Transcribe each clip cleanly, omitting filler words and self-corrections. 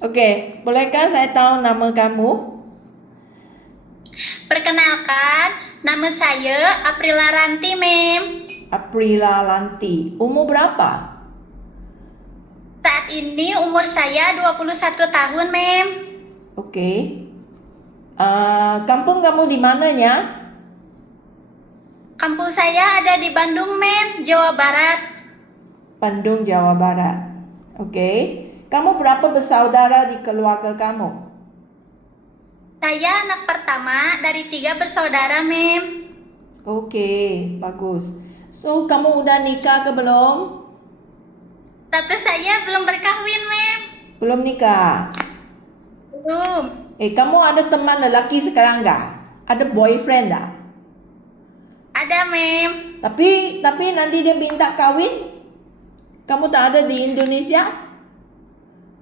Okey, bolehkah saya tahu nama kamu? Perkenalkan, nama saya Aprila Ranti, Mem. Aprila Lanti. Umur berapa? Saat ini umur saya 21 tahun, Mem. Okey. Kampung kamu di mananya? Kampung saya ada di Bandung, Mem, Jawa Barat. Bandung, Jawa Barat. Okey. Kamu berapa bersaudara di keluarga kamu? Saya anak pertama dari 3 bersaudara, Mem. Okey, bagus. So, kamu udah nikah ke belum? Status saya belum berkahwin, Mem. Belum nikah. Belum. Kamu ada teman lelaki sekarang nggak? Ada boyfriend tak? Ada, Mem. Tapi nanti dia minta kawin? Kamu tak ada di Indonesia?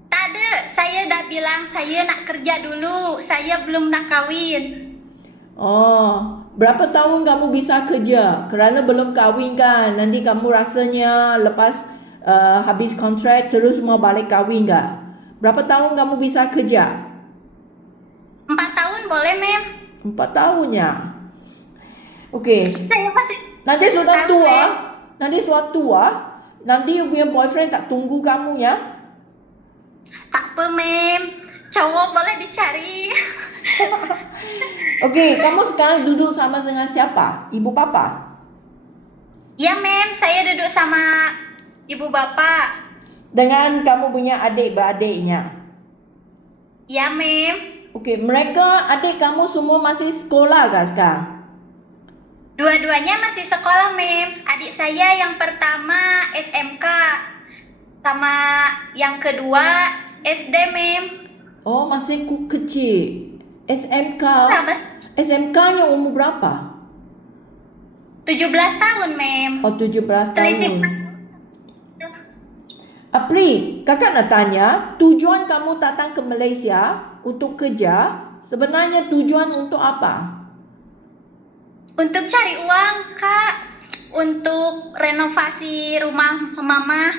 Tak ada. Saya dah bilang saya nak kerja dulu. Saya belum nak kawin. Oh, berapa tahun kamu bisa kerja? Kerana belum kahwin kan? Nanti kamu rasanya lepas habis kontrak terus mau balik kahwin nggak? Berapa tahun kamu bisa kerja? 4 tahun boleh, Mem. 4 tahun ya? Okey. Saya masih Nanti sudah tahu, tua, Mem. nanti you punya boyfriend tak tunggu kamu ya? Tak apa, Mem. Cowok boleh dicari. Okey, kamu sekarang duduk sama dengan siapa? Ibu bapa? Ya, Mem. Saya duduk sama ibu bapak. Dengan kamu punya adik-beradiknya? Ya, Mem. Okey, mereka adik kamu semua masih sekolah kah sekarang? Dua-duanya masih sekolah, Mem. Adik saya yang pertama SMK. Sama yang kedua SD, Mem. Oh, masih kecil. SMK. Sama SMK-nya umur berapa? 17 tahun, Mem. Oh, 17 Selisih. tahun. Apri, kakak nak tanya, tujuan kamu datang ke Malaysia untuk kerja, sebenarnya tujuan untuk apa? Untuk cari uang, Kak. Untuk renovasi rumah Mama.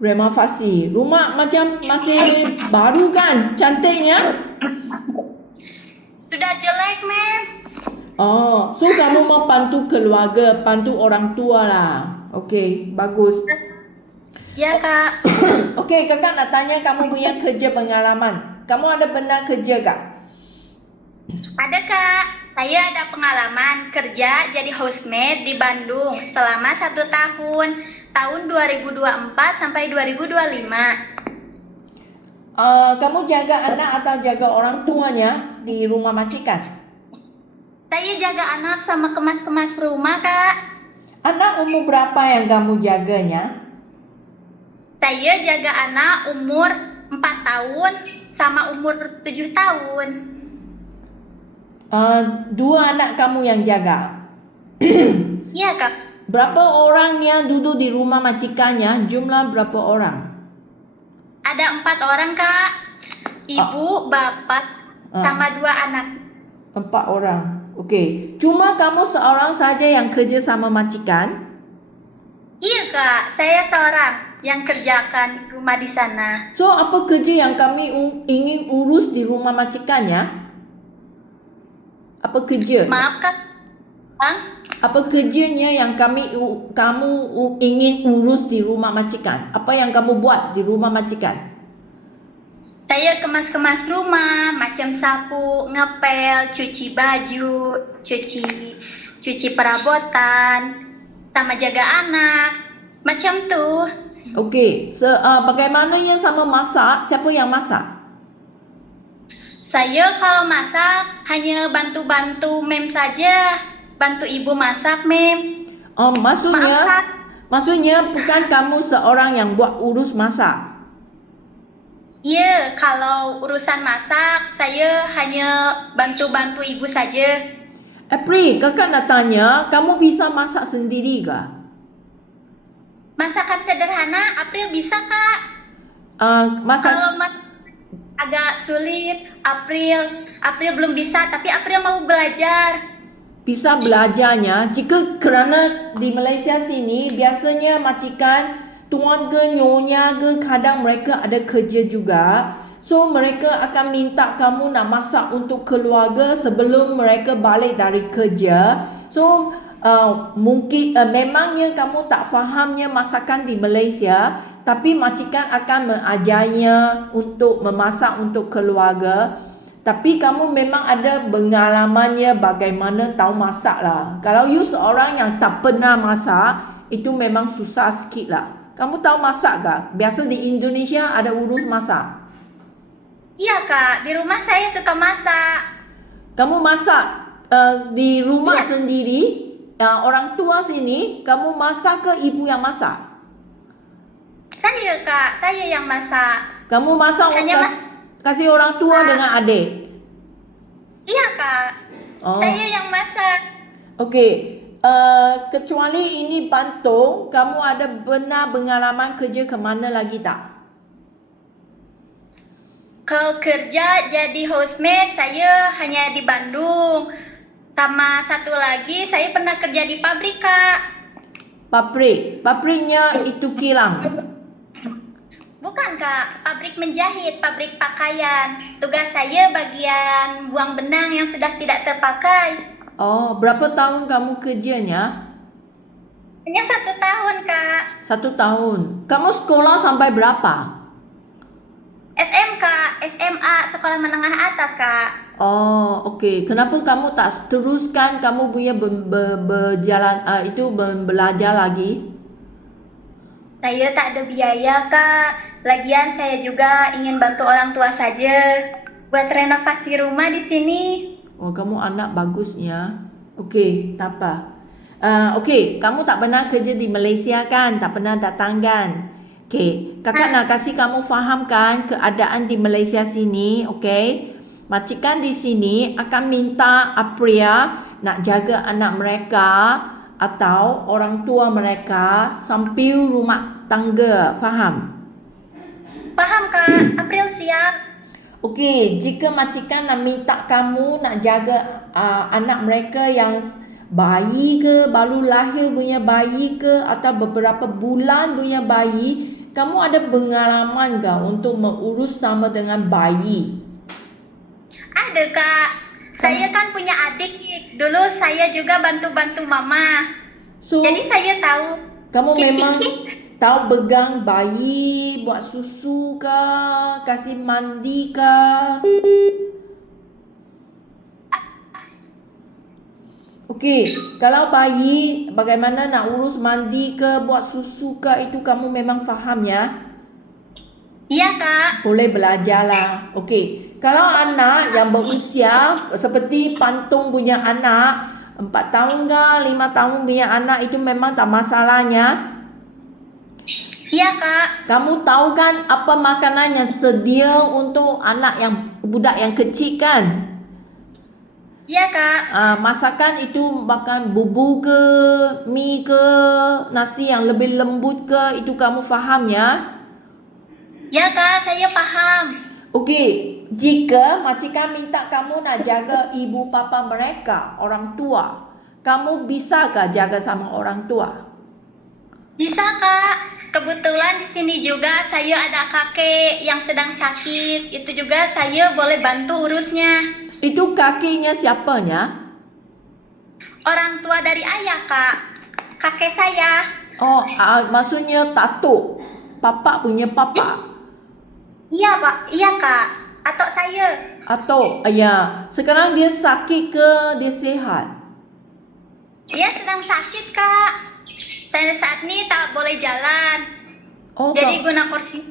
Renovasi. Rumah macam masih baru kan? Cantiknya? Sudah jelek, Mem. Oh, so kamu mau bantu keluarga, bantu orang tua lah. Okey, bagus. Ya, Kak. Okey, kakak nak tanya kamu punya kerja pengalaman. Kamu ada pernah kerja tak? Ada, Kak. Saya ada pengalaman kerja jadi housemaid di Bandung selama 1 tahun. Tahun 2024 sampai 2025. Kamu jaga anak atau jaga orang tuanya di rumah majikan? Saya jaga anak sama kemas-kemas rumah, Kak. Anak umur berapa yang kamu jaganya? Saya jaga anak umur 4 tahun sama umur 7 tahun. 2 anak kamu yang jaga. Iya, Kak. Berapa orang yang duduk di rumah majikannya? Jumlah berapa orang? Ada 4 orang, Kak. Ibu, bapak, sama 2 anak. 4 orang. Okey. Cuma kamu seorang saja yang kerja sama majikan? Iya, Kak. Saya seorang yang kerjakan rumah di sana. So, apa kerja yang kami ingin urus di rumah majikannya? Apa kerja? Maaf, Kak. Bang. Apa kerjanya yang kamu ingin urus di rumah majikan? Apa yang kamu buat di rumah majikan? Saya kemas-kemas rumah, macam sapu, ngepel, cuci baju, cuci perabotan, sama jaga anak, macam tuh. Okey, bagaimananya sama masak? Siapa yang masak? Saya kalau masak hanya bantu-bantu Mem saja, bantu ibu masak, Mem. Maksudnya, Maaf, Kak. bukan kamu seorang yang buat urus masak. Iya, kalau urusan masak saya hanya bantu-bantu ibu saja. April, kakak nak tanya, kamu bisa masak sendiri kah? Masakan sederhana, April bisa, Kak. Masak Kalau agak sulit, April belum bisa, tapi April mau belajar. bisa belajarnya jika kerana di Malaysia sini biasanya majikan tuan ke nyonya ke kadang mereka ada kerja juga. So mereka akan minta kamu nak masak untuk keluarga sebelum mereka balik dari kerja. So memangnya kamu tak fahamnya masakan di Malaysia, tapi majikan akan mengajarnya untuk memasak untuk keluarga. Tapi kamu memang ada pengalamannya bagaimana tahu masak lah. Kalau you seorang yang tak pernah masak, itu memang susah sikit lah. Kamu tahu masak ke? Biasa di Indonesia ada urus masak. Iya Kak, di rumah saya suka masak. Kamu masak di rumah Iya. sendiri, orang tua sini, kamu masak ke ibu yang masak? Saya Kak, saya yang masak. Kamu masak Saya kasih orang tua dengan adik? Iya Kak, Oh, saya yang masak. okey. Kecuali ini Bantung, kamu ada pernah pengalaman kerja ke mana lagi tak? Kalau kerja jadi housemate, saya hanya di Bandung. Sama satu lagi, saya pernah kerja di pabrik Kak. Pabriknya itu kilang. Bukan Kak, pabrik menjahit, pabrik pakaian. Tugas saya bagian buang benang yang sudah tidak terpakai. Oh, berapa tahun kamu kerjanya? Hanya 1 tahun Kak. 1 tahun. Kamu sekolah sampai berapa? SMK, SMA, sekolah menengah atas Kak. Oh, okey. Kenapa kamu tak teruskan kamu punya berjalan belajar lagi? Saya tak ada biaya Kak. Lagian saya juga ingin bantu orang tua saja buat renovasi rumah di sini. Oh, kamu anak bagusnya. Okey, tak apa. Okey, kamu tak pernah kerja di Malaysia kan? Tak pernah datang kan? Okey, kakak nak kasih kamu fahamkan keadaan di Malaysia sini, okey? Majikan di sini akan minta Apria nak jaga anak mereka atau orang tua mereka sambil rumah tangga, faham? Paham Kak, April siap. Okey, jika majikan nak minta kamu nak jaga anak mereka yang bayi ke, baru lahir punya bayi ke atau beberapa bulan punya bayi, kamu ada pengalaman ke untuk mengurus sama dengan bayi? Ada Kak. Saya kan punya adik. Dulu saya juga bantu-bantu mama. So, Jadi saya tahu. kamu kisi-kisi. memang tahu pegang bayi, buat susu ke, kasih mandi ke? Okey, kalau bayi bagaimana nak urus mandi ke, buat susu ke, itu kamu memang faham ya? Iya Kak. Boleh belajar lah. Okey, kalau anak yang berusia seperti Pantung punya anak, 4 tahun ke 5 tahun punya anak itu memang tak masalahnya. Iya Kak. Kamu tahu kan apa makanan yang sedia untuk anak yang budak yang kecil kan? Iya Kak. Masakan itu makan bubur ke, mi ke, nasi yang lebih lembut ke, itu kamu faham ya? Ya Kak, saya paham. Okey, jika majikan minta kamu nak jaga ibu bapa mereka, orang tua, kamu bisakah jaga sama orang tua? Bisa Kak. Kebetulan di sini juga saya ada kakek yang sedang sakit. Itu juga saya boleh bantu urusnya. Itu kakinya siapanya? Orang tua dari ayah Kak. Kakek saya. Oh, maksudnya tato. Papa punya papa. Iya Pak. Iya Kak. Atau saya. Atau, ya, sekarang dia sakit ke dia sihat? Dia sedang sakit Kak. Saya saat ini tak boleh jalan. Oh, Jadi guna kursi.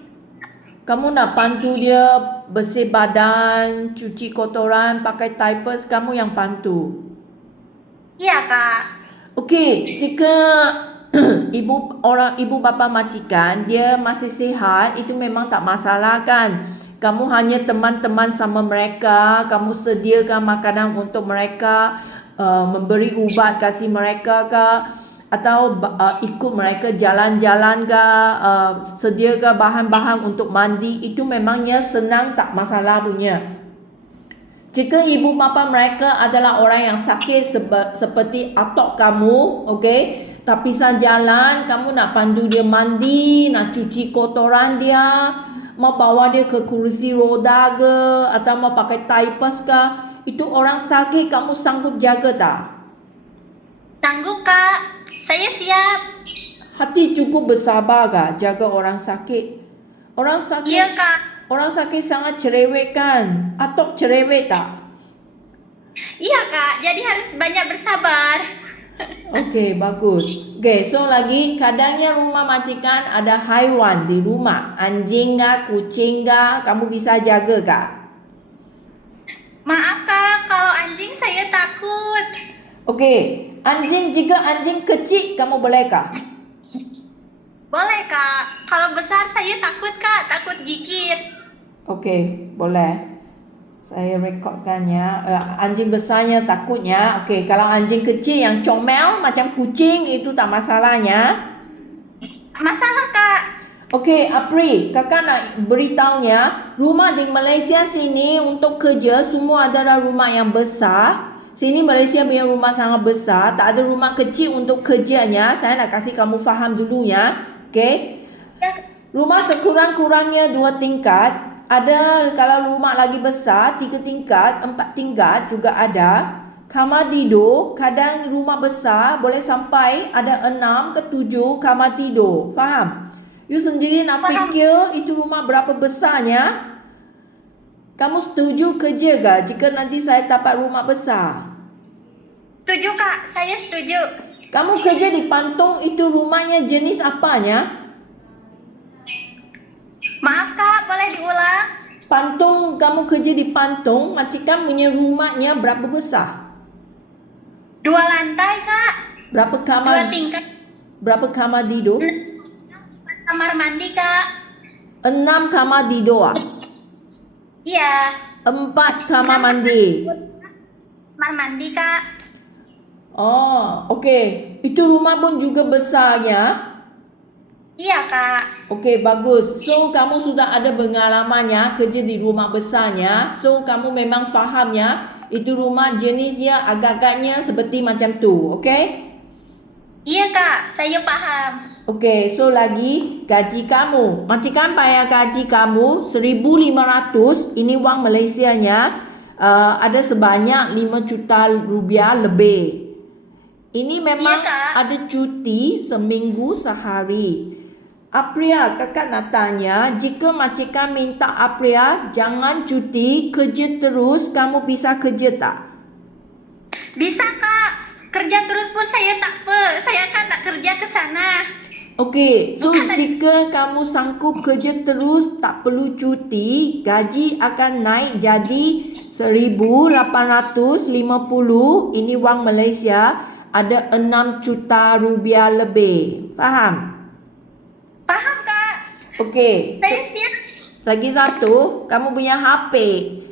kamu nak bantu dia bersih badan, cuci kotoran, pakai diapers, kamu yang bantu. Iya Kak. Okey, jika ibu bapa majikan dia masih sihat, itu memang tak masalah kan? Kamu hanya teman-teman sama mereka, kamu sediakan makanan untuk mereka, memberi ubat kasih mereka ke, atau ikut mereka jalan-jalan ke, sediakan bahan-bahan untuk mandi, itu memangnya senang tak masalah punya. Jika ibu bapa mereka adalah orang yang sakit seperti atok kamu, okey, tak pisah jalan, kamu nak pandu dia mandi, nak cuci kotoran dia, mau bawa dia ke kursi roda ke, atau mau pakai diapers ke, itu orang sakit kamu sanggup jaga tak? Sanggup, Kak. Saya siap. Hati cukup bersabar kah jaga orang sakit? Orang sakit, Iya, Kak. orang sakit sangat cerewet kan? Atok cerewet tak? Iya, Kak. Jadi harus banyak bersabar. Okey, bagus. Okey, so lagi kadangnya rumah majikan ada haiwan di rumah. Anjing kah, kucing kah, kamu bisa jaga kah? Maaf, Kak. Kalau anjing saya takut. Okey, jika anjing kecil kamu boleh kah? Boleh, Kak. Kalau besar saya takut, Kak. Takut gigit. Okey, boleh. Saya rekodkannya. Anjing besarnya takutnya. Okey, kalau anjing kecil yang comel macam kucing itu tak masalahnya. Masalah, Kak. Okey, Apri, kakak nak beritahunya, rumah di Malaysia sini untuk kerja semua adalah rumah yang besar. Sini Malaysia punya rumah sangat besar, tak ada rumah kecil untuk kerjanya. Saya nak kasih kamu faham dulunya. Okey. Ya, Rumah sekurang-kurangnya 2 tingkat. Ada kalau rumah lagi besar 3 tingkat, 4 tingkat juga ada. Kamar tidur, kadang rumah besar boleh sampai ada 6 ke 7 kamar tidur. Faham? You sendiri nak Faham. fikir itu rumah berapa besarnya? Kamu setuju kerja ke jika nanti saya dapat rumah besar? setuju, Kak. Saya setuju. Kamu kerja di Pantong itu rumahnya jenis apanya? Maaf, Kak. Boleh diulang? Pantong, kamu kerja di Pantong, majikan punya rumahnya berapa besar? 2 lantai, Kak. Berapa 2 kamar? tingkat. Berapa kamar tidur? 4 kamar mandi, Kak. 6 kamar tidur. Iya. 4 kamar mandi. Kamar mandi, Kak. Oh, okey. Itu rumah pun juga besarnya. Iya, Kak. Okey, bagus. So, kamu sudah ada pengalamannya kerja di rumah besarnya. So, kamu memang fahamnya itu rumah jenisnya agak-agaknya seperti macam tu. Okey? Iya, Kak. Saya paham. Okey, so lagi gaji kamu. Majikan bayar gaji kamu 1,500. Ini wang Malaysianya. Ada sebanyak 5 juta rupiah lebih. Ini memang Iya, Kak. ada cuti seminggu sehari. Apria, kakak nak tanya, jika majikan minta Apria jangan cuti, kerja terus, kamu bisa kerja tak? Bisa, Kak. Kerja terus pun saya tak apa. Saya kan tak kerja ke sana. Okey, so Bukan. jika kamu sanggup kerja terus tak perlu cuti, gaji akan naik jadi 1,850. Ini wang Malaysia, ada 6 juta rupiah lebih. Faham? Paham, Kak. Okey. Saya siap. Lagi satu, kamu punya HP.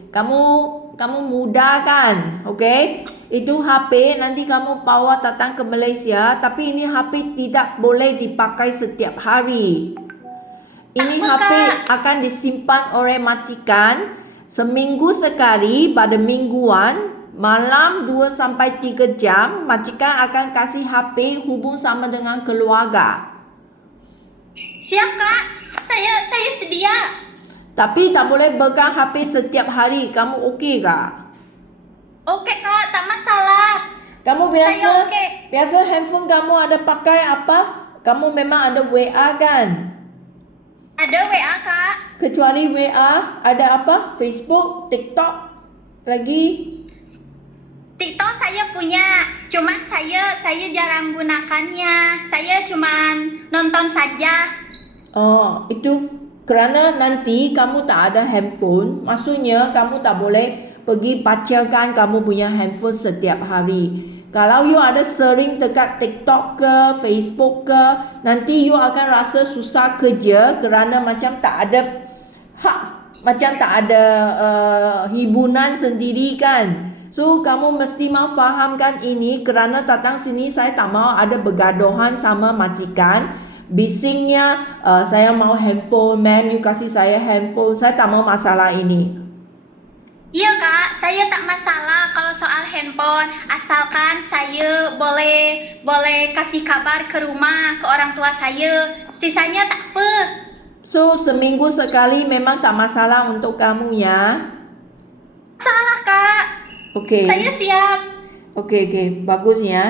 Kamu muda kan? Okey? Itu HP nanti kamu bawa datang ke Malaysia, tapi ini HP tidak boleh dipakai setiap hari. Ini Tak apa, HP Kak. akan disimpan oleh majikan seminggu sekali pada mingguan. Malam 2 sampai 3 jam, majikan akan kasih HP hubung sama dengan keluarga. Siap, Kak. Saya sedia. Tapi tak boleh pegang HP setiap hari. Kamu okey kah? Oke, Kak. Tak masalah. Kamu Saya okey. biasa handphone kamu ada pakai apa? Kamu memang ada WA kan? Ada WA, Kak. Kecuali WA, ada apa? Facebook, TikTok lagi? TikTok saya punya. Cuman saya jarang gunakannya. Saya cuman nonton saja. Oh, itu kerana nanti kamu tak ada handphone, maksudnya kamu tak boleh pergi pacarkan kamu punya handphone setiap hari. Kalau you ada sering dekat TikTok ke, Facebook ke, nanti you akan rasa susah kerja kerana macam tak ada macam tak ada hiburan sendiri kan. So, kamu mesti mau fahamkan ini kerana datang sini saya tak mau ada bergaduhan sama majikan. Bisingnya, saya mau handphone, ma'am, you kasih saya handphone. Saya tak mau masalah ini. Iya kak, saya tak masalah kalau soal handphone, asalkan saya boleh kasih kabar ke rumah ke orang tua saya, sisanya tak apa. So, seminggu sekali memang tak masalah untuk kamu ya. Salah kak, Okey. saya siap. Okey, okey. Bagus ya.